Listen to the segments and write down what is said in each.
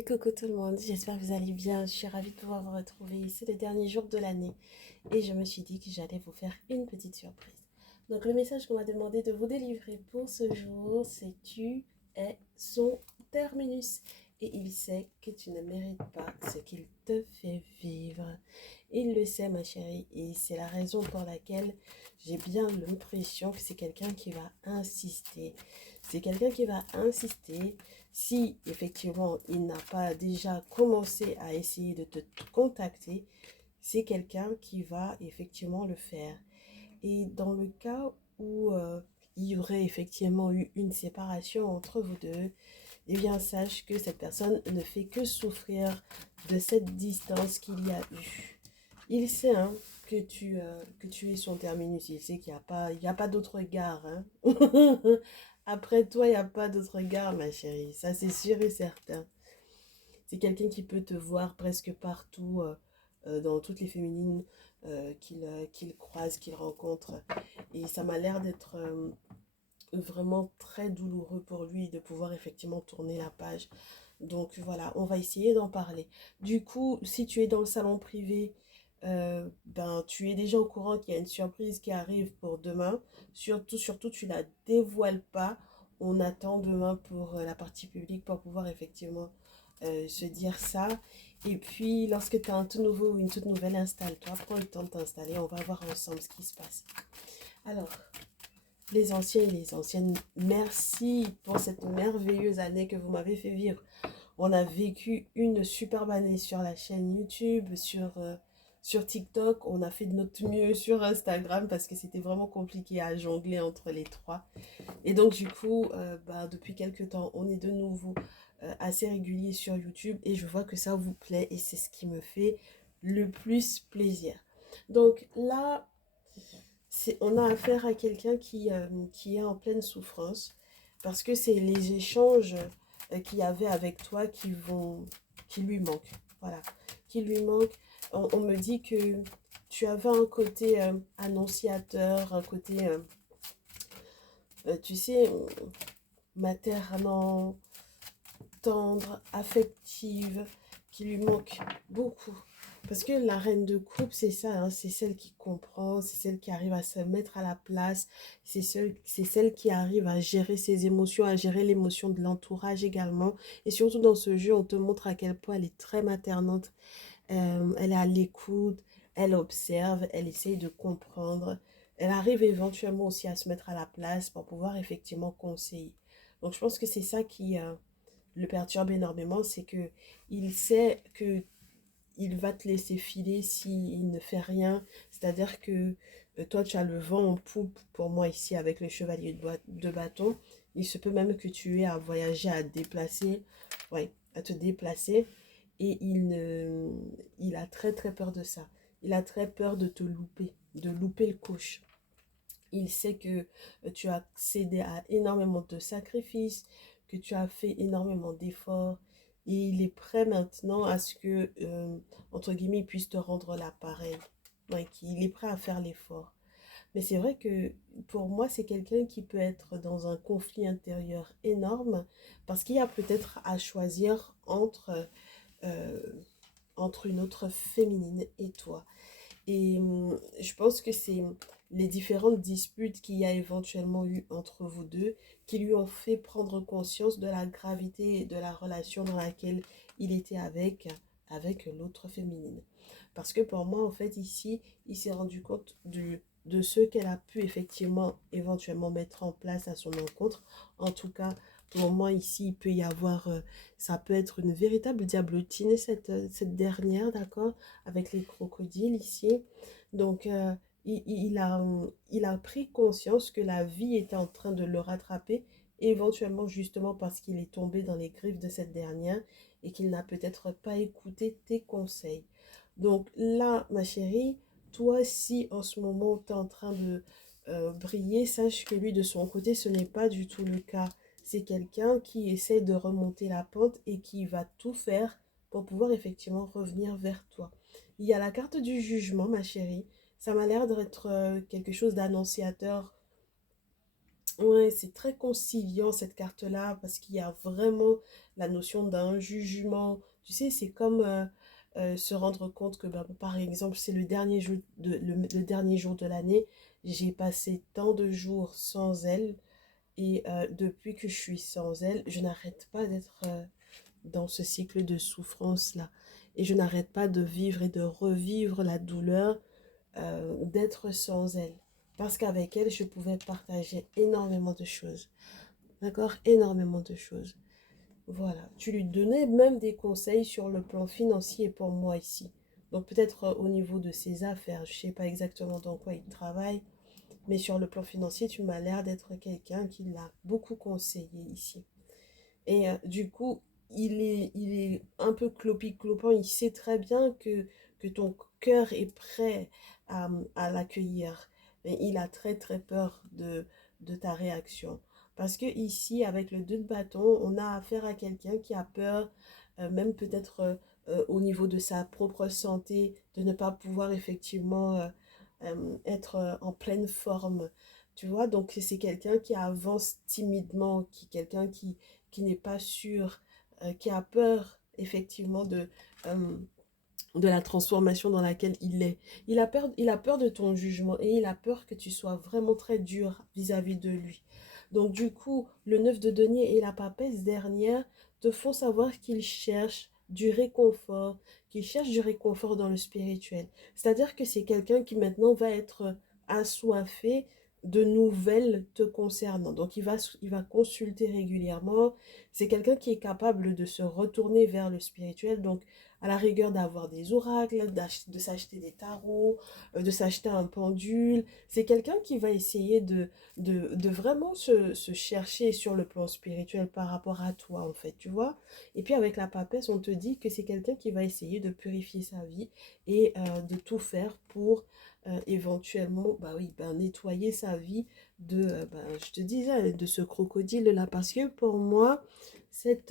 Et coucou tout le monde, j'espère que vous allez bien. Je suis ravie de pouvoir vous retrouver. C'est le dernier jour de l'année et je me suis dit que j'allais vous faire une petite surprise. Donc le message qu'on m'a demandé de vous délivrer pour ce jour, c'est tu es son terminus et il sait que tu ne mérites pas ce qu'il te fait vivre. Il le sait ma chérie et c'est la raison pour laquelle j'ai bien l'impression que c'est quelqu'un qui va insister. C'est quelqu'un qui va insister si effectivement il n'a pas déjà commencé à essayer de te contacter, c'est quelqu'un qui va effectivement le faire. Et dans le cas où il y aurait effectivement eu une séparation entre vous deux, eh bien sache que cette personne ne fait que souffrir de cette distance qu'il y a eu. Il sait hein, que tu es son terminus, il sait qu'il y a pas d'autre gare. Hein. Après toi, il n'y a pas d'autre gare, ma chérie. Ça, c'est sûr et certain. C'est quelqu'un qui peut te voir presque partout, dans toutes les féminines qu'il croise, qu'il rencontre. Et ça m'a l'air d'être vraiment très douloureux pour lui de pouvoir effectivement tourner la page. Donc voilà, on va essayer d'en parler. Du coup, si tu es dans le salon privé, ben tu es déjà au courant qu'il y a une surprise qui arrive pour demain. Surtout, tu la dévoiles pas. On attend demain pour la partie publique pour pouvoir effectivement se dire ça. Et puis, lorsque tu as un tout nouveau ou une toute nouvelle, installe-toi, prends le temps de t'installer. On va voir ensemble ce qui se passe. Alors, les anciens et les anciennes, merci pour cette merveilleuse année que vous m'avez fait vivre. On a vécu une superbe année sur la chaîne YouTube, sur TikTok. On a fait de notre mieux sur Instagram parce que c'était vraiment compliqué à jongler entre les trois. Et donc, du coup, bah, depuis quelques temps, on est de nouveau assez régulier sur YouTube et je vois que ça vous plaît et c'est ce qui me fait le plus plaisir. Donc là, on a affaire à quelqu'un qui est en pleine souffrance parce que c'est les échanges qu'il y avait avec toi qui lui manquent. Voilà, qui lui manquent. On me dit que tu avais un côté annonciateur, un côté, tu sais, maternant, tendre, affective, qui lui manque beaucoup. Parce que la reine de coupe, c'est ça, hein, c'est celle qui comprend, c'est celle qui arrive à se mettre à la place, c'est celle qui arrive à gérer ses émotions, à gérer l'émotion de l'entourage également. Et surtout dans ce jeu, on te montre à quel point elle est très maternante, elle est à l'écoute, elle observe, elle essaye de comprendre. Elle arrive éventuellement aussi à se mettre à la place pour pouvoir effectivement conseiller. Donc je pense que c'est ça qui le perturbe énormément, c'est que il sait que il va te laisser filer s'il ne fait rien. C'est-à-dire que toi, tu as le vent en poupe pour moi ici avec le chevalier de bâton. Il se peut même que tu aies à voyager, à te déplacer, ouais, à te déplacer. Et il a très très peur de ça. Il a très peur de te louper, de louper le coche. Il sait que tu as cédé à énormément de sacrifices, que tu as fait énormément d'efforts. Et il est prêt maintenant à ce que, entre guillemets, il puisse te rendre l'appareil. Ouais, qu'il est prêt à faire l'effort. Mais c'est vrai que pour moi, c'est quelqu'un qui peut être dans un conflit intérieur énorme parce qu'il y a peut-être à choisir euh, entre une autre féminine et toi. Et je pense que c'est les différentes disputes qu'il y a éventuellement eu entre vous deux qui lui ont fait prendre conscience de la gravité de la relation dans laquelle il était avec l'autre féminine. Parce que pour moi, en fait, ici, il s'est rendu compte de ce qu'elle a pu effectivement éventuellement mettre en place à son encontre. En tout cas, pour moi, ici, il peut y avoir, ça peut être une véritable diablotine, cette dernière, d'accord, avec les crocodiles ici. Donc, il a pris conscience que la vie était en train de le rattraper, éventuellement justement parce qu'il est tombé dans les griffes de cette dernière et qu'il n'a peut-être pas écouté tes conseils. Donc là, ma chérie, toi, si en ce moment tu es en train de briller, sache que lui, de son côté, ce n'est pas du tout le cas. C'est quelqu'un qui essaie de remonter la pente et qui va tout faire pour pouvoir effectivement revenir vers toi. Il y a la carte du jugement, ma chérie. Ça m'a l'air d'être quelque chose d'annonciateur Ouais, c'est très conciliant cette carte-là parce qu'il y a vraiment la notion d'un jugement. Tu sais, c'est comme se rendre compte que, bah, par exemple, c'est le dernier jour de l'année, j'ai passé tant de jours sans elle et depuis que je suis sans elle, je n'arrête pas d'être dans ce cycle de souffrance-là. Et je n'arrête pas de vivre et de revivre la douleur d'être sans elle. Parce qu'avec elle, je pouvais partager énormément de choses. D'accord? Énormément de choses. Voilà. Tu lui donnais même des conseils sur le plan financier pour moi ici. Donc peut-être au niveau de ses affaires, je ne sais pas exactement dans quoi il travaille, mais sur le plan financier, tu m'as l'air d'être quelqu'un qui l'a beaucoup conseillé ici. Et du coup, il est un peu clopi-clopant. Il sait très bien que ton cœur est prêt à l'accueillir. Mais il a très très peur de ta réaction. Parce que ici, avec le 2 de bâton, on a affaire à quelqu'un qui a peur, même peut-être au niveau de sa propre santé, de ne pas pouvoir effectivement être en pleine forme. Tu vois, donc c'est quelqu'un qui avance timidement, quelqu'un qui n'est pas sûr, qui a peur effectivement de la transformation dans laquelle il est. Il a peur de ton jugement et il a peur que tu sois vraiment très dur vis-à-vis de lui. Donc du coup, le 9 de denier et la papesse dernière te font savoir qu'il cherche du réconfort, qu'il cherche du réconfort dans le spirituel. C'est-à-dire que c'est quelqu'un qui maintenant va être assoiffé de nouvelles te concernant. Donc il va consulter régulièrement. C'est quelqu'un qui est capable de se retourner vers le spirituel. Donc à la rigueur d'avoir des oracles, de s'acheter des tarots, de s'acheter un pendule. C'est quelqu'un qui va essayer de vraiment se chercher sur le plan spirituel par rapport à toi, en fait, tu vois. Et puis avec la papesse, on te dit que c'est quelqu'un qui va essayer de purifier sa vie et de tout faire pour éventuellement, bah oui, bah, nettoyer sa vie bah, je te disais, de ce crocodile-là. Parce que pour moi, cette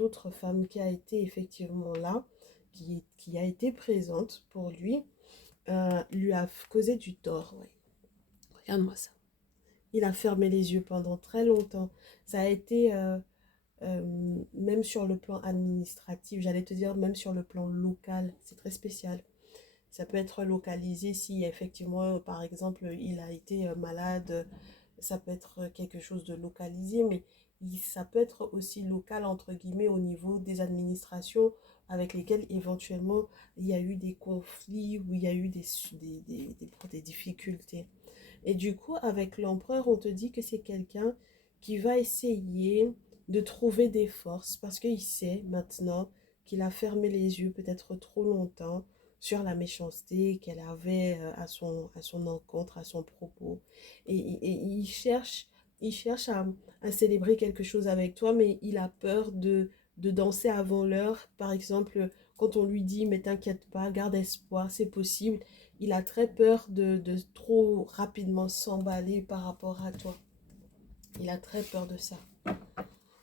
autre femme qui a été effectivement là, qui a été présente pour lui, lui a causé du tort. Ouais. Regarde-moi ça. Il a fermé les yeux pendant très longtemps. Ça a été, même sur le plan administratif, j'allais te dire même sur le plan local, c'est très spécial. Ça peut être localisé si effectivement, par exemple, il a été malade. Ça peut être quelque chose de localisé, mais ça peut être aussi local, entre guillemets, au niveau des administrations avec lesquelles éventuellement il y a eu des conflits ou il y a eu des difficultés. Et du coup, avec l'empereur, on te dit que c'est quelqu'un qui va essayer de trouver des forces parce qu'il sait maintenant qu'il a fermé les yeux peut-être trop longtemps sur la méchanceté qu'elle avait à son encontre, à son propos. Et il cherche à célébrer quelque chose avec toi, mais il a peur de danser avant l'heure. Par exemple, quand on lui dit, mais t'inquiète pas, garde espoir, c'est possible, il a très peur de trop rapidement s'emballer par rapport à toi. Il a très peur de ça.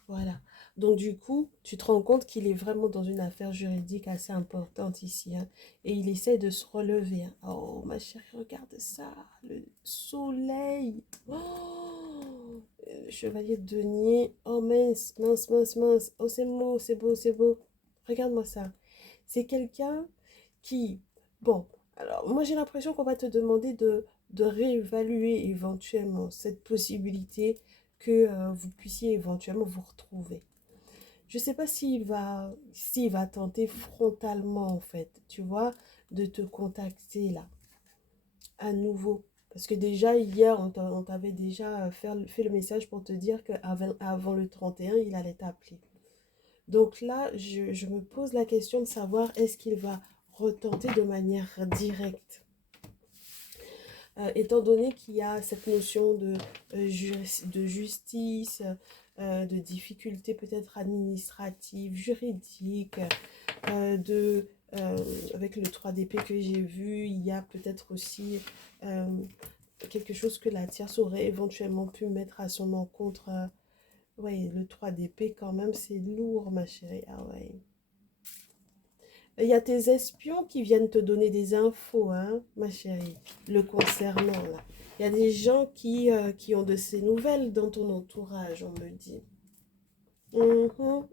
Voilà. Donc du coup, tu te rends compte qu'il est vraiment dans une affaire juridique assez importante ici. Hein, et il essaie de se relever. Hein. Oh, ma chérie, regarde ça. Le soleil. Oh, chevalier de denier. Oh, mince, mince, mince, mince. Oh, c'est beau, c'est beau, c'est beau. Regarde-moi ça. C'est quelqu'un qui... Bon, alors moi j'ai l'impression qu'on va te demander de réévaluer éventuellement cette possibilité que vous puissiez éventuellement vous retrouver. Je ne sais pas s'il va tenter frontalement en fait, tu vois, de te contacter là, à nouveau. Parce que déjà hier, on t'avait déjà fait le message pour te dire qu'avant le 31 il allait t'appeler. Donc là, je me pose la question de savoir est-ce qu'il va retenter de manière directe. Étant donné qu'il y a cette notion de justice, de difficultés peut-être administratives, juridiques, avec le 3 d'épée que j'ai vu, il y a peut-être aussi euh, quelque chose que la tierce aurait éventuellement pu mettre à son encontre. Ouais, le 3 d'épée quand même, c'est lourd, ma chérie. Ah ouais. Il y a tes espions qui viennent te donner des infos, hein, ma chérie, le concernant, là. Il y a des gens qui ont de ces nouvelles dans ton entourage, on me dit. Mhm.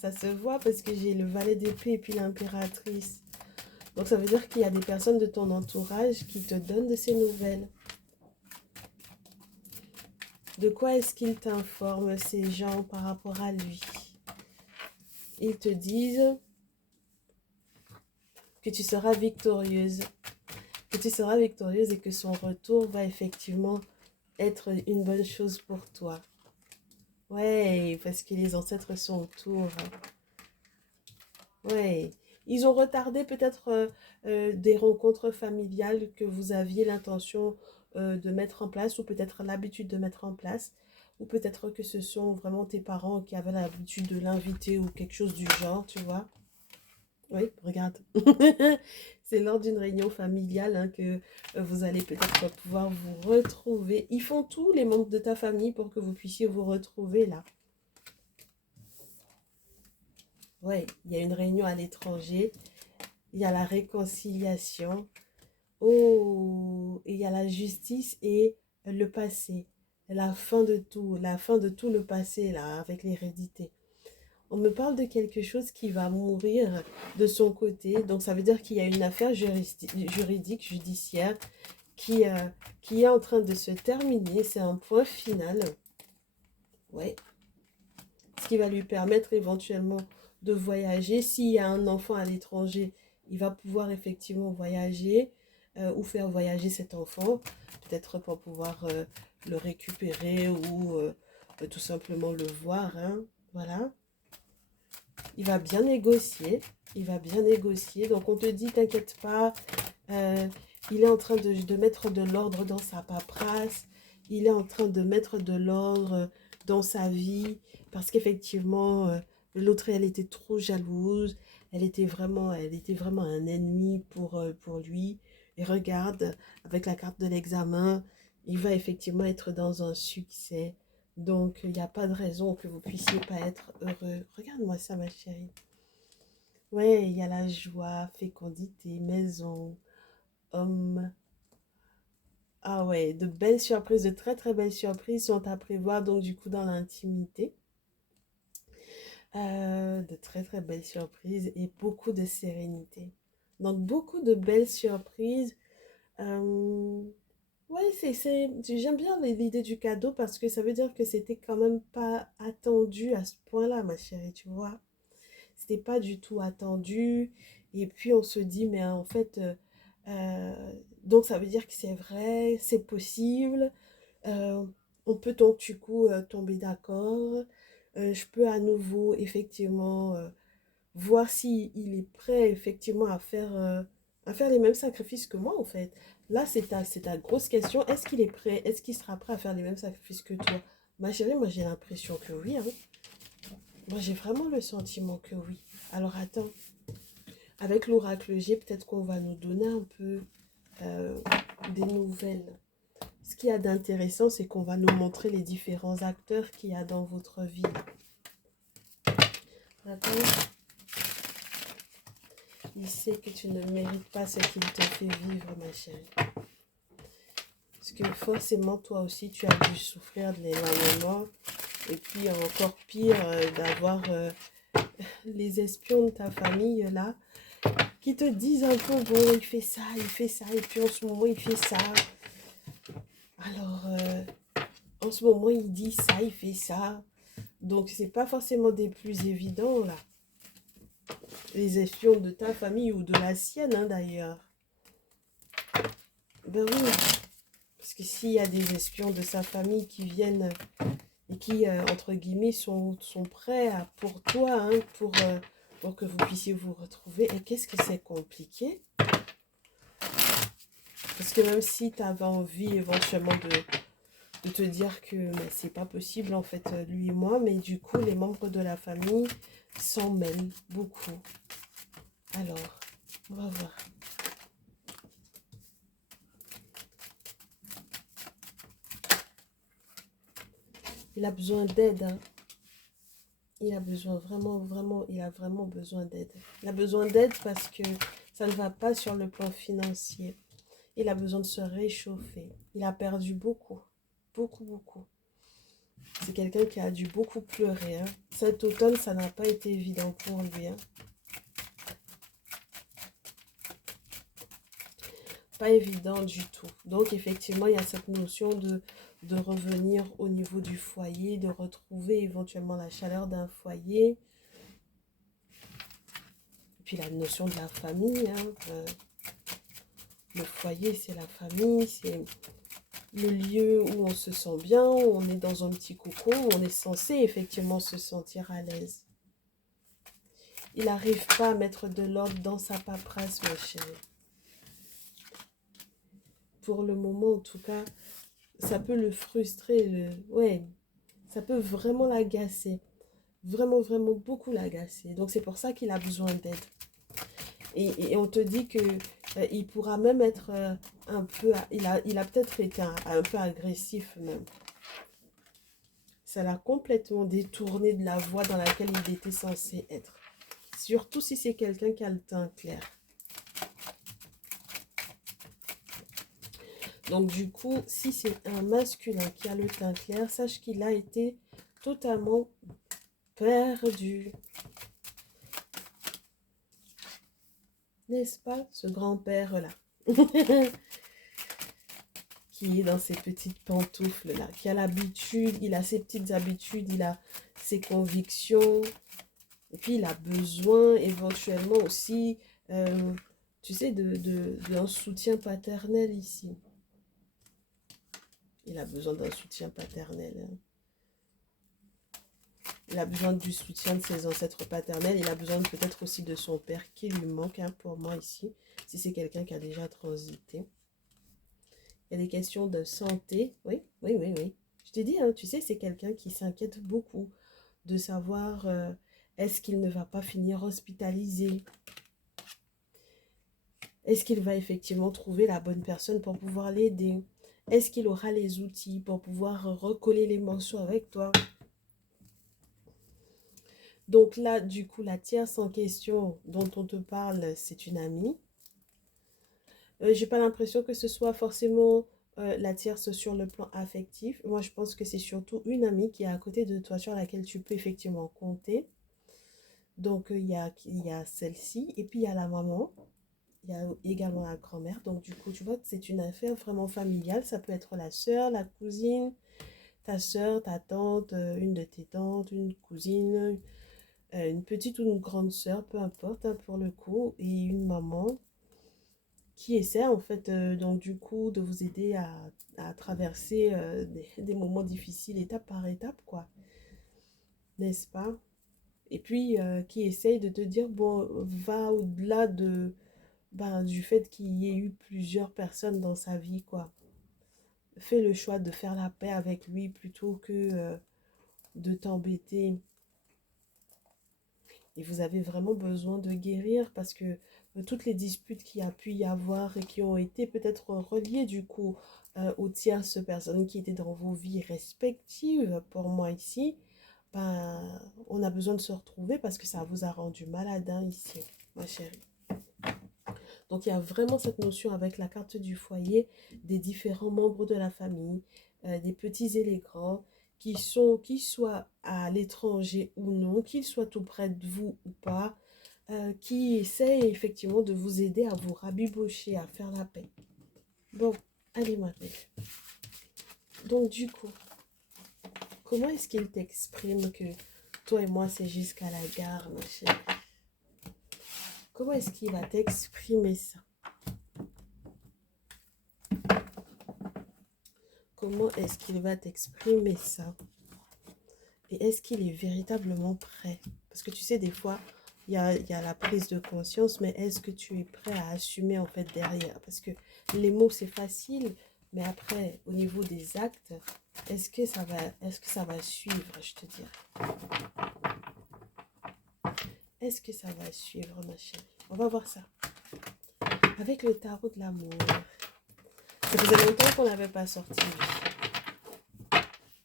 Ça se voit parce que j'ai le valet d'épée et puis l'impératrice. Donc ça veut dire qu'il y a des personnes de ton entourage qui te donnent de ces nouvelles. De quoi est-ce qu'ils t'informent, ces gens, par rapport à lui? Ils te disent que tu seras victorieuse. Que tu seras victorieuse et que son retour va effectivement être une bonne chose pour toi. Ouais, parce que les ancêtres sont autour. Ouais. Ils ont retardé peut-être des rencontres familiales que vous aviez l'intention de mettre en place ou peut-être l'habitude de mettre en place. Ou peut-être que ce sont vraiment tes parents qui avaient l'habitude de l'inviter ou quelque chose du genre, tu vois. Oui, regarde. C'est lors d'une réunion familiale hein, que vous allez peut-être pouvoir vous retrouver. Ils font tout, les membres de ta famille, pour que vous puissiez vous retrouver là. Oui, il y a une réunion à l'étranger. Il y a la réconciliation. Oh, et il y a la justice et le passé. La fin de tout le passé là, avec l'hérédité. On me parle de quelque chose qui va mourir de son côté. Donc, ça veut dire qu'il y a une affaire juridique, judiciaire, qui, euh, qui est en train de se terminer. C'est un point final. Ouais. Ce qui va lui permettre éventuellement de voyager. S'il y a un enfant à l'étranger, il va pouvoir effectivement voyager ou faire voyager cet enfant. Peut-être pour pouvoir le récupérer ou tout simplement le voir. Hein. Voilà. Il va bien négocier. Il va bien négocier. Donc, on te dit, t'inquiète pas. euh, il est en train de mettre de l'ordre dans sa paperasse. Il est en train de mettre de l'ordre dans sa vie. Parce qu'effectivement, l'autre, elle était trop jalouse. Elle était vraiment un ennemi pour lui. Et regarde, avec la carte de l'examen, il va effectivement être dans un succès. Donc, il n'y a pas de raison que vous puissiez pas être heureux. Regarde-moi ça, ma chérie. Ouais, il y a la joie, fécondité, maison, homme. Ah ouais, de belles surprises, de très très belles surprises sont à prévoir, donc du coup dans l'intimité. De très très belles surprises et beaucoup de sérénité. Donc beaucoup de belles surprises. Euh, Ouais, j'aime bien l'idée du cadeau parce que ça veut dire que c'était quand même pas attendu à ce point-là, ma chérie, tu vois. C'était pas du tout attendu. Et puis on se dit, mais en fait, donc ça veut dire que c'est vrai, c'est possible. Euh, on peut donc du coup tomber d'accord. Je peux à nouveau effectivement voir si il est prêt effectivement à faire les mêmes sacrifices que moi en fait. Là, c'est ta grosse question. Est-ce qu'il est prêt? Est-ce qu'il sera prêt à faire les mêmes sacrifices que toi? Ma chérie, moi j'ai l'impression que oui. Hein. Moi j'ai vraiment le sentiment que oui. Alors attends, avec l'oracle G, peut-être qu'on va nous donner un peu euh, des nouvelles. Ce qu'il y a d'intéressant, c'est qu'on va nous montrer les différents acteurs qu'il y a dans votre vie. D'accord? Il sait que tu ne mérites pas ce qu'il te fait vivre, ma chérie. Parce que forcément, toi aussi, tu as dû souffrir de l'éloignement. Et puis, encore pire, d'avoir les espions de ta famille, là, qui te disent un peu, bon, il fait ça, et puis en ce moment, il fait ça. Alors, en ce moment, il dit ça, il fait ça. Donc, c'est pas forcément des plus évidents, là. Les espions de ta famille ou de la sienne, hein, d'ailleurs. Ben oui, parce que s'il y a des espions de sa famille qui viennent et qui, entre guillemets, sont prêts pour toi, hein, pour que vous puissiez vous retrouver, et qu'est-ce que c'est compliqué? Parce que même si tu avais envie éventuellement de te dire que c'est pas possible, en fait, lui et moi, mais du coup, les membres de la famille s'en mêlent beaucoup. Alors, on va voir. Il a besoin d'aide, hein. Il a besoin vraiment, il a vraiment besoin d'aide. Il a besoin d'aide parce que ça ne va pas sur le plan financier. Il a besoin de se réchauffer. Il a perdu beaucoup, beaucoup, beaucoup. C'est quelqu'un qui a dû beaucoup pleurer. Hein. Cet automne, ça n'a pas été évident pour lui. Hein. Pas évident du tout. Donc, effectivement, il y a cette notion de revenir au niveau du foyer, de retrouver éventuellement la chaleur d'un foyer. Et puis, la notion de la famille. Hein. Le foyer, c'est la famille, c'est le lieu où on se sent bien, où on est dans un petit cocon, où on est censé effectivement se sentir à l'aise. Il n'arrive pas à mettre de l'ordre dans sa paperasse, ma chérie. Pour le moment, en tout cas, ça peut le frustrer. Ouais, ça peut vraiment l'agacer. Vraiment, vraiment beaucoup l'agacer. Donc, c'est pour ça qu'il a besoin d'aide. Et on te dit que il pourra même être un peu... Il a peut-être été un peu agressif même. Ça l'a complètement détourné de la voie dans laquelle il était censé être. Surtout si c'est quelqu'un qui a le teint clair. Donc du coup, si c'est un masculin qui a le teint clair, sache qu'il a été totalement perdu. N'est-ce pas, ce grand-père-là qui est dans ses petites pantoufles-là, qui a l'habitude, il a ses petites habitudes, il a ses convictions, et puis il a besoin éventuellement aussi, tu sais, d'un soutien paternel ici. Il a besoin d'un soutien paternel. Hein. Il a besoin du soutien de ses ancêtres paternels. Il a besoin peut-être aussi de son père qui lui manque, hein, pour moi ici, si c'est quelqu'un qui a déjà transité. Il y a des questions de santé. Oui, oui, oui, oui. Je t'ai dit, hein, tu sais, c'est quelqu'un qui s'inquiète beaucoup de savoir est-ce qu'il ne va pas finir hospitalisé. Est-ce qu'il va effectivement trouver la bonne personne pour pouvoir l'aider? Est-ce qu'il aura les outils pour pouvoir recoller les morceaux avec toi? Donc là, du coup, la tierce en question dont on te parle, c'est une amie. J'ai pas l'impression que ce soit forcément la tierce sur le plan affectif. Moi, je pense que c'est surtout une amie qui est à côté de toi sur laquelle tu peux effectivement compter. Donc, il y a celle-ci et puis il y a la maman. Il y a également la grand-mère. Donc, du coup, tu vois, c'est une affaire vraiment familiale. Ça peut être la sœur, la cousine, ta sœur, ta tante, une de tes tantes, une cousine, une petite ou une grande sœur, peu importe, hein, pour le coup, et une maman qui essaie en fait, donc du coup, de vous aider à traverser des moments difficiles étape par étape, quoi. N'est-ce pas? Et puis, qui essaye de te dire, bon, va au-delà du fait qu'il y ait eu plusieurs personnes dans sa vie, quoi. Fais le choix de faire la paix avec lui plutôt que de t'embêter. Et vous avez vraiment besoin de guérir parce que toutes les disputes qu'il y a pu y avoir et qui ont été peut-être reliées du coup aux tierces personnes qui étaient dans vos vies respectives, pour moi ici, ben, on a besoin de se retrouver parce que ça vous a rendu malade, hein, ici, ma chérie. Donc, il y a vraiment cette notion avec la carte du foyer, des différents membres de la famille, des petits et les grands, qu'ils soient à l'étranger ou non, qu'ils soient tout près de vous ou pas, qui essaient effectivement de vous aider à vous rabibocher, à faire la paix. Bon, allez ma belle. Donc, du coup, comment est-ce qu'il t'exprime que toi et moi, c'est jusqu'à la gare, ma chérie? Comment est-ce qu'il va t'exprimer ça? Comment est-ce qu'il va t'exprimer ça? Et est-ce qu'il est véritablement prêt? Parce que tu sais, des fois, il y a la prise de conscience, mais est-ce que tu es prêt à assumer en fait derrière? Parce que les mots, c'est facile, mais après, au niveau des actes, est-ce que ça va suivre, je te dirais? Est-ce que ça va suivre, ma chérie? On va voir ça. Avec le tarot de l'amour. Ça faisait longtemps qu'on n'avait pas sorti.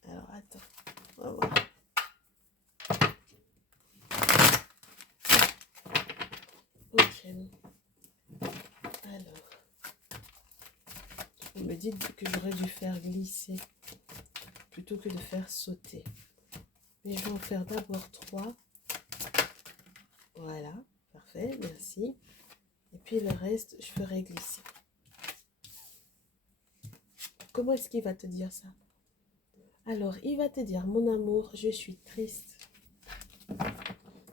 Alors, attends. On va voir. Ok. Alors. me dites que j'aurais dû faire glisser plutôt que de faire sauter. Mais je vais en faire d'abord 3. Voilà, parfait, merci. Et puis le reste, je ferai glisser. Comment est-ce qu'il va te dire ça? Alors, il va te dire, mon amour, je suis triste.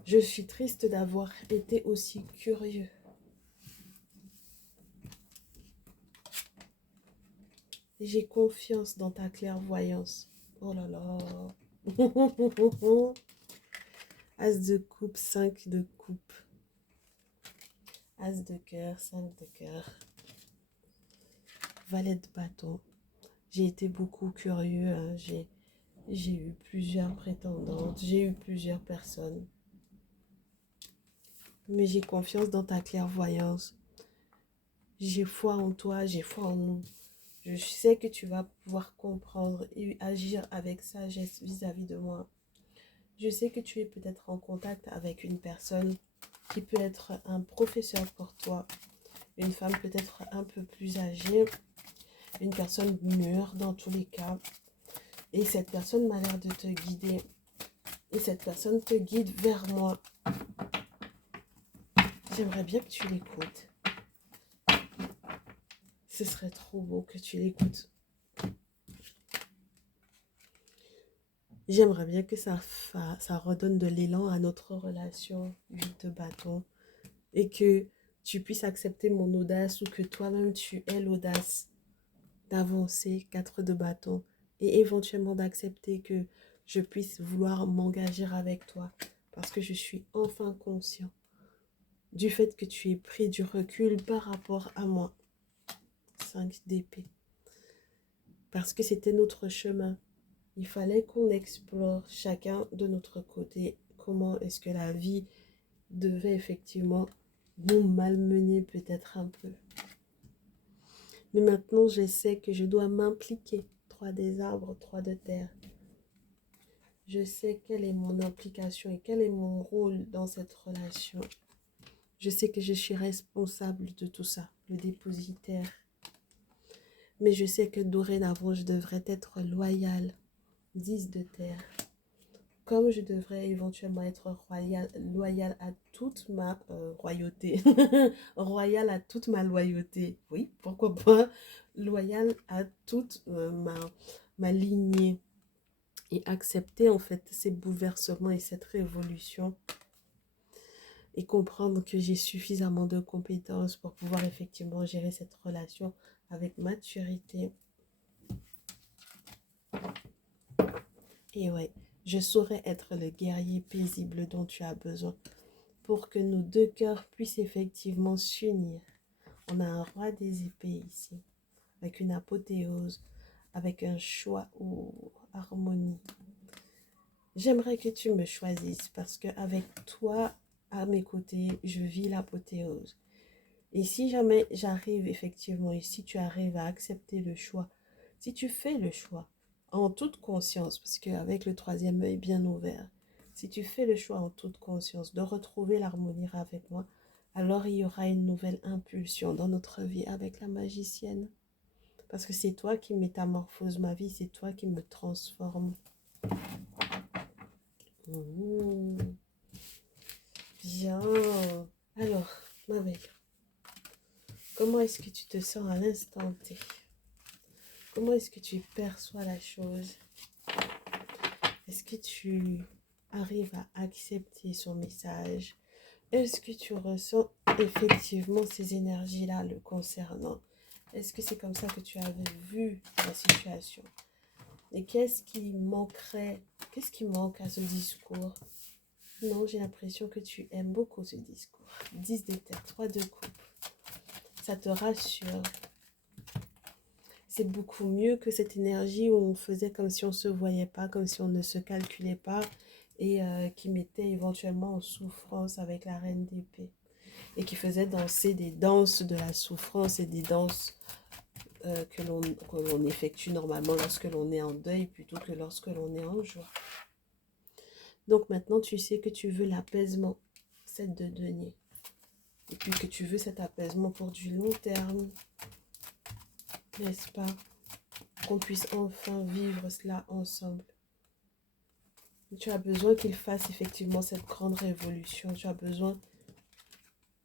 Je suis triste d'avoir été aussi curieux. J'ai confiance dans ta clairvoyance. Oh là là. As de coupe, 5 de coupe. As de cœur, 5 de cœur. Valet de bâton. J'ai été beaucoup curieux. Hein. J'ai eu plusieurs prétendantes. J'ai eu plusieurs personnes. Mais j'ai confiance dans ta clairvoyance. J'ai foi en toi, j'ai foi en nous. Je sais que tu vas pouvoir comprendre et agir avec sagesse vis-à-vis de moi. Je sais que tu es peut-être en contact avec une personne qui peut être un professeur pour toi. Une femme peut-être un peu plus âgée. Une personne mûre dans tous les cas. Et cette personne m'a l'air de te guider. Et cette personne te guide vers moi. J'aimerais bien que tu l'écoutes. Ce serait trop beau que tu l'écoutes. J'aimerais bien que ça redonne de l'élan à notre relation 8 de bâton. Et que tu puisses accepter mon audace ou que toi-même tu aies l'audace d'avancer 4 de bâton. Et éventuellement d'accepter que je puisse vouloir m'engager avec toi. Parce que je suis enfin conscient du fait que tu aies pris du recul par rapport à moi. 5 d'épée. Parce que c'était notre chemin. Il fallait qu'on explore chacun de notre côté comment est-ce que la vie devait effectivement nous malmener peut-être un peu. Mais maintenant, je sais que je dois m'impliquer. 3 des arbres, 3 de terre. Je sais quelle est mon implication et quel est mon rôle dans cette relation. Je sais que je suis responsable de tout ça, le dépositaire. Mais je sais que dorénavant, je devrais être loyale. 10 de terre. Comme je devrais éventuellement être loyale à toute ma royauté. Royale à toute ma loyauté. Oui, pourquoi pas. Loyale à toute ma lignée. Et accepter en fait ces bouleversements et cette révolution. Et comprendre que j'ai suffisamment de compétences pour pouvoir effectivement gérer cette relation avec maturité. Et ouais, je saurais être le guerrier paisible dont tu as besoin pour que nos 2 cœurs puissent effectivement s'unir. On a un roi des épées ici, avec une apothéose, avec un choix ou harmonie. J'aimerais que tu me choisisses parce qu'avec toi à mes côtés, je vis l'apothéose. Et si jamais j'arrive effectivement, et si tu arrives à accepter le choix, si tu fais le choix, en toute conscience, parce qu'avec le 3e œil bien ouvert, si tu fais le choix en toute conscience de retrouver l'harmonie avec moi, alors il y aura une nouvelle impulsion dans notre vie avec la magicienne. Parce que c'est toi qui métamorphose ma vie, c'est toi qui me transforme. Bien. Alors, ma belle, comment est-ce que tu te sens à l'instant T? Comment est-ce que tu perçois la chose? Est-ce que tu arrives à accepter son message? Est-ce que tu ressens effectivement ces énergies-là le concernant? Est-ce que c'est comme ça que tu avais vu la situation? Et qu'est-ce qui manquerait? Qu'est-ce qui manque à ce discours? Non, j'ai l'impression que tu aimes beaucoup ce discours. 10 de terre, 3 de coupe. Ça te rassure. C'est beaucoup mieux que cette énergie où on faisait comme si on ne se voyait pas, comme si on ne se calculait pas et qui mettait éventuellement en souffrance avec la reine d'épée et qui faisait danser des danses de la souffrance et des danses que l'on effectue normalement lorsque l'on est en deuil plutôt que lorsque l'on est en joie. Donc maintenant tu sais que tu veux l'apaisement, 7 de denier, et puis que tu veux cet apaisement pour du long terme. n'est-ce pas? Qu'on puisse enfin vivre cela ensemble. Tu as besoin qu'il fasse effectivement cette grande révolution. Tu as besoin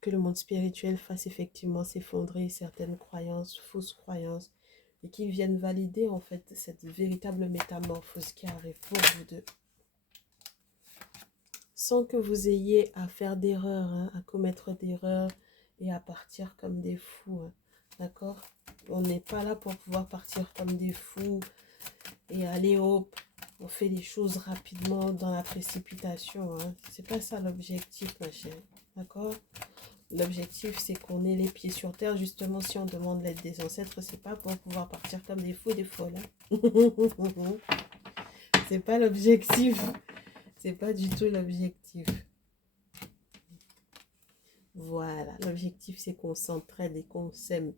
que le monde spirituel fasse effectivement s'effondrer certaines croyances, fausses croyances, et qu'il vienne valider en fait cette véritable métamorphose qui arrive pour vous deux. Sans que vous ayez à faire d'erreurs, hein, à commettre d'erreurs et à partir comme des fous. Hein, d'accord? On n'est pas là pour pouvoir partir comme des fous et aller hop, on fait les choses rapidement dans la précipitation. Hein. C'est pas ça l'objectif, ma chérie. D'accord? L'objectif, c'est qu'on ait les pieds sur terre. Justement, si on demande l'aide des ancêtres, c'est pas pour pouvoir partir comme des fous et des folles. Hein. C'est pas l'objectif. C'est pas du tout l'objectif. Voilà, l'objectif, c'est qu'on s'entraide et qu'on s'aime,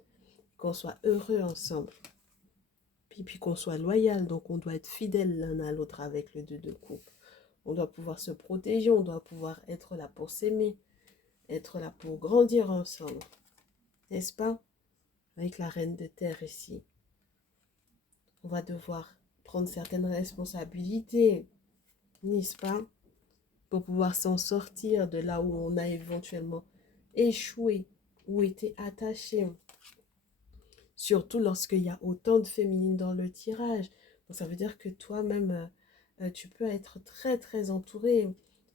qu'on soit heureux ensemble. Puis qu'on soit loyal, donc on doit être fidèle l'un à l'autre avec le 2 de coupe. On doit pouvoir se protéger, on doit pouvoir être là pour s'aimer, être là pour grandir ensemble. N'est-ce pas? Avec la reine de terre ici. On va devoir prendre certaines responsabilités, n'est-ce pas? Pour pouvoir s'en sortir de là où on a éventuellement échoué ou été attaché. Surtout lorsqu'il y a autant de féminines dans le tirage. Donc ça veut dire que toi-même, tu peux être très très entouré.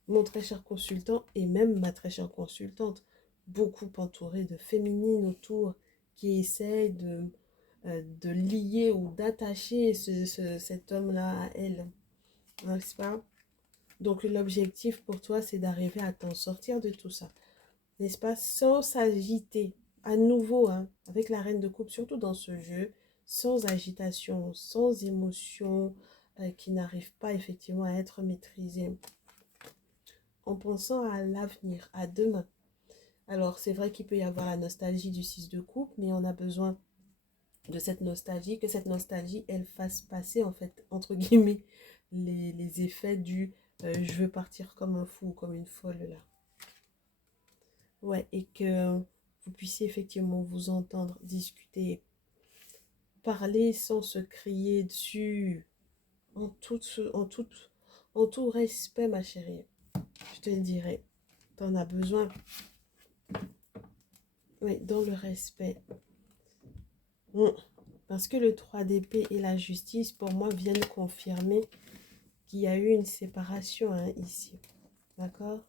Mon très cher consultant et même ma très chère consultante, beaucoup entourée de féminines autour qui essayent de lier ou d'attacher cet homme-là à elle. N'est-ce pas? Donc l'objectif pour toi, c'est d'arriver à t'en sortir de tout ça. N'est-ce pas? Sans s'agiter. À nouveau, hein, avec la reine de coupe, surtout dans ce jeu, sans agitation, sans émotion, qui n'arrive pas effectivement à être maîtrisée. En pensant à l'avenir, à demain. Alors, c'est vrai qu'il peut y avoir la nostalgie du 6 de coupe, mais on a besoin de cette nostalgie, que cette nostalgie, elle fasse passer, en fait, entre guillemets, les effets du je veux partir comme un fou, comme une folle, là. Ouais, et que vous puissiez effectivement vous entendre, discuter, parler sans se crier dessus, en tout respect, ma chérie. Je te le dirai, t'en as besoin. Oui, dans le respect. Parce que le 3 d'épée et la justice, pour moi, viennent confirmer qu'il y a eu une séparation, hein, ici. D'accord?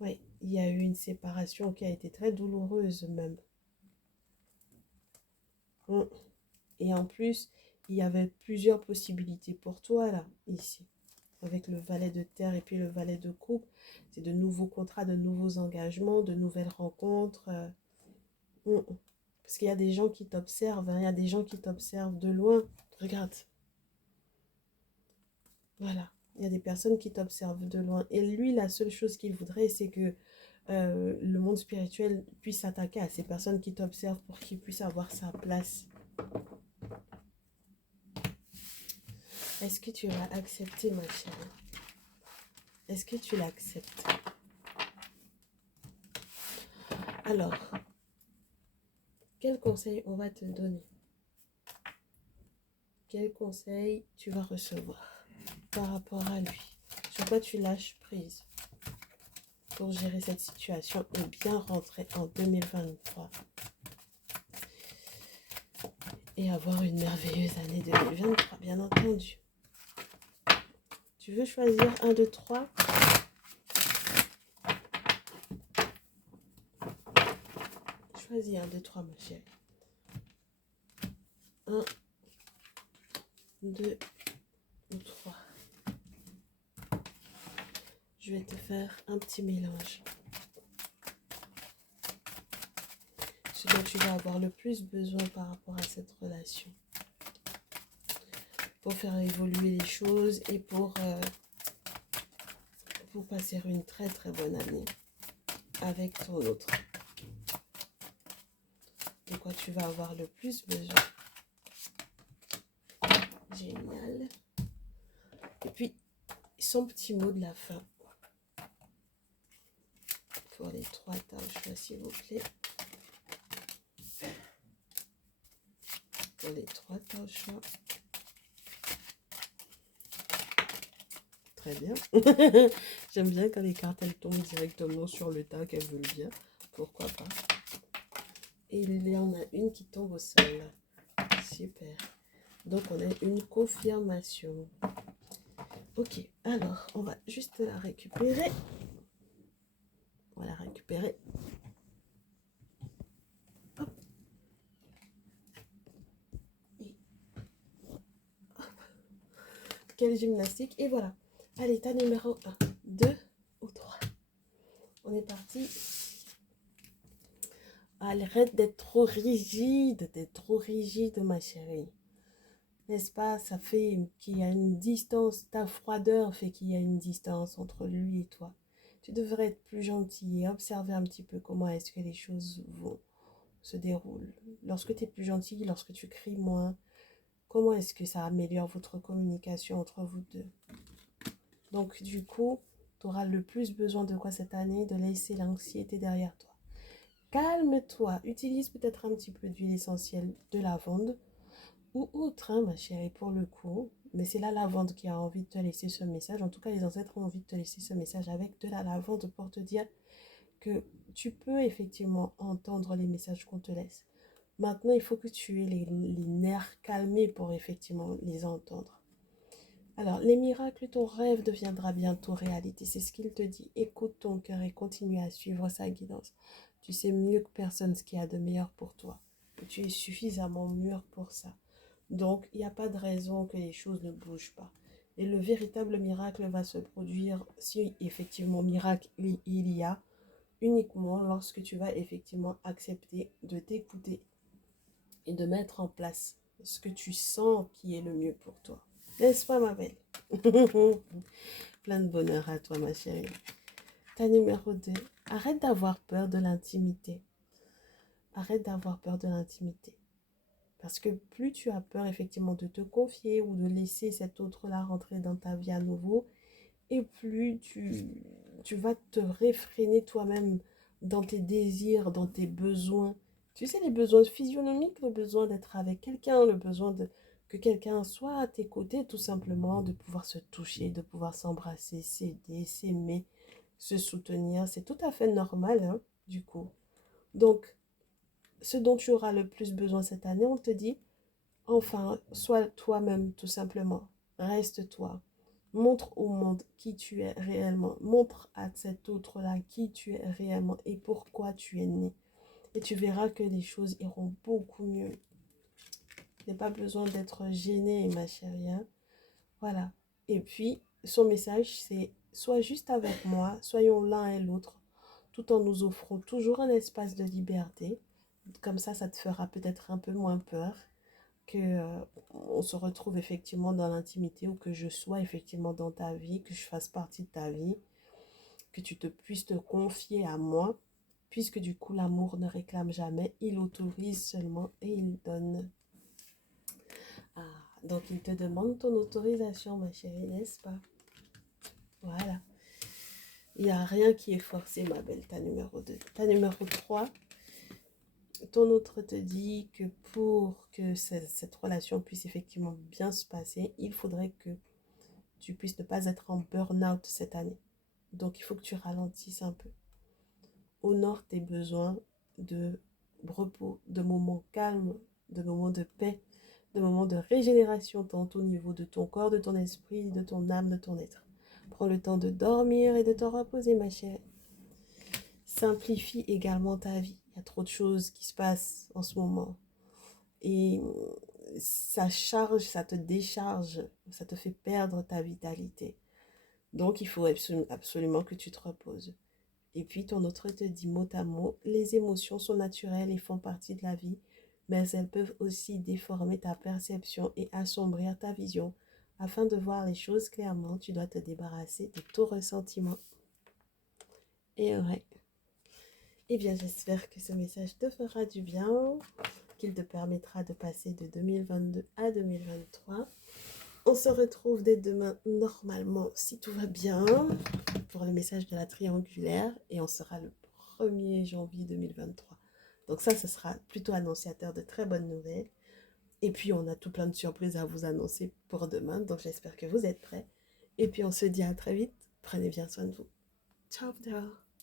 Oui, il y a eu une séparation qui a été très douloureuse même. Et en plus, il y avait plusieurs possibilités pour toi, là, ici. Avec le valet de terre et puis le valet de coupe. C'est de nouveaux contrats, de nouveaux engagements, de nouvelles rencontres. Parce qu'il y a des gens qui t'observent, hein, il y a des gens qui t'observent de loin. Regarde. Voilà. Il y a des personnes qui t'observent de loin. Et lui, la seule chose qu'il voudrait, c'est que le monde spirituel puisse s'attaquer à ces personnes qui t'observent pour qu'il puisse avoir sa place. Est-ce que tu vas accepter, ma chérie? Est-ce que tu l'acceptes? Alors, quel conseil on va te donner? Quel conseil tu vas recevoir par rapport à lui? Sur quoi tu lâches prise pour gérer cette situation et bien rentrer en 2023 et avoir une merveilleuse année 2023, bien entendu. Tu veux choisir 1, 2, 3? Choisis 1, 2, 3, ma chérie. 1, 2 ou 3. Je vais te faire un petit mélange. Ce dont tu vas avoir le plus besoin par rapport à cette relation. Pour faire évoluer les choses et pour passer une très très bonne année avec ton autre. De quoi tu vas avoir le plus besoin. Génial. Et puis, son petit mot de la fin. Pour les 3 tâches, s'il vous plaît. pour les 3 cloches. Très bien. J'aime bien quand les cartes elles tombent directement sur le tas qu'elles veulent bien. Pourquoi pas. Et il y en a une qui tombe au sol. Super. Donc on a une confirmation. Ok, alors on va juste la récupérer. On va la récupérer. Hop. Et hop. Quelle gymnastique. Et voilà. Allez, tas numéro 1, 2 ou 3. On est parti. Arrête d'être trop rigide, ma chérie. N'est-ce pas? Ça fait qu'il y a une distance, ta froideur fait qu'il y a une distance entre lui et toi. Tu devrais être plus gentil et observer un petit peu comment est-ce que les choses vont se déroulent. Lorsque tu es plus gentil, lorsque tu cries moins, comment est-ce que ça améliore votre communication entre vous deux? Donc du coup, tu auras le plus besoin de quoi cette année? De laisser l'anxiété derrière toi. Calme-toi, utilise peut-être un petit peu d'huile essentielle de lavande ou autre, hein, ma chérie, pour le coup. Mais c'est la lavande qui a envie de te laisser ce message. En tout cas, les ancêtres ont envie de te laisser ce message avec de la lavande pour te dire que tu peux effectivement entendre les messages qu'on te laisse. Maintenant, il faut que tu aies les nerfs calmés pour effectivement les entendre. Alors, les miracles, ton rêve deviendra bientôt réalité. C'est ce qu'il te dit. Écoute ton cœur et continue à suivre sa guidance. Tu sais mieux que personne ce qu'il y a de meilleur pour toi. Et tu es suffisamment mûr pour ça. Donc, il n'y a pas de raison que les choses ne bougent pas. Et le véritable miracle va se produire, si effectivement miracle il y a, uniquement lorsque tu vas effectivement accepter de t'écouter et de mettre en place ce que tu sens qui est le mieux pour toi. N'est-ce pas, ma belle? Plein de bonheur à toi, ma chérie. Ta numéro 2. Arrête d'avoir peur de l'intimité. Arrête d'avoir peur de l'intimité. Parce que plus tu as peur effectivement de te confier ou de laisser cet autre-là rentrer dans ta vie à nouveau, et plus tu vas te réfréner toi-même dans tes désirs, dans tes besoins. Tu sais, les besoins physionomiques, le besoin d'être avec quelqu'un, le besoin que quelqu'un soit à tes côtés, tout simplement, de pouvoir se toucher, de pouvoir s'embrasser, s'aider, s'aimer, se soutenir. C'est tout à fait normal, hein, du coup. Donc, ce dont tu auras le plus besoin cette année, on te dit, enfin, sois toi-même, tout simplement. Reste toi. Montre au monde qui tu es réellement. Montre à cet autre-là qui tu es réellement et pourquoi tu es né. Et tu verras que les choses iront beaucoup mieux. Il n'y a pas besoin d'être gêné, ma chérie. Hein. Voilà. Et puis, son message, c'est sois juste avec moi, soyons l'un et l'autre, tout en nous offrant toujours un espace de liberté. Comme ça te fera peut-être un peu moins peur que on se retrouve effectivement dans l'intimité ou que je sois effectivement dans ta vie, que je fasse partie de ta vie, que tu te puisses te confier à moi, puisque du coup l'amour ne réclame jamais, il autorise seulement et il donne. Ah, donc il te demande ton autorisation, ma chérie, n'est-ce pas? Voilà. Il n'y a rien qui est forcé, ma belle, ta numéro 2. Ta numéro 3, ton autre te dit que pour que cette relation puisse effectivement bien se passer, il faudrait que tu puisses ne pas être en burn-out cette année. Donc, il faut que tu ralentisses un peu. Honore tes besoins de repos, de moments calmes, de moments de paix, de moments de régénération, tant au niveau de ton corps, de ton esprit, de ton âme, de ton être. Prends le temps de dormir et de te reposer, ma chérie. Simplifie également ta vie. Il y a trop de choses qui se passent en ce moment. Et ça charge, ça te décharge, ça te fait perdre ta vitalité. Donc, il faut absolument que tu te reposes. Et puis, ton autre te dit mot à mot, les émotions sont naturelles et font partie de la vie, mais elles peuvent aussi déformer ta perception et assombrir ta vision. Afin de voir les choses clairement, tu dois te débarrasser de tout ressentiment. Et ouais. Eh bien, j'espère que ce message te fera du bien, qu'il te permettra de passer de 2022 à 2023. On se retrouve dès demain, normalement, si tout va bien, pour le message de la triangulaire. Et on sera le 1er janvier 2023. Donc ça, ce sera plutôt annonciateur de très bonnes nouvelles. Et puis, on a tout plein de surprises à vous annoncer pour demain. Donc, j'espère que vous êtes prêts. Et puis, on se dit à très vite. Prenez bien soin de vous. Ciao, ciao.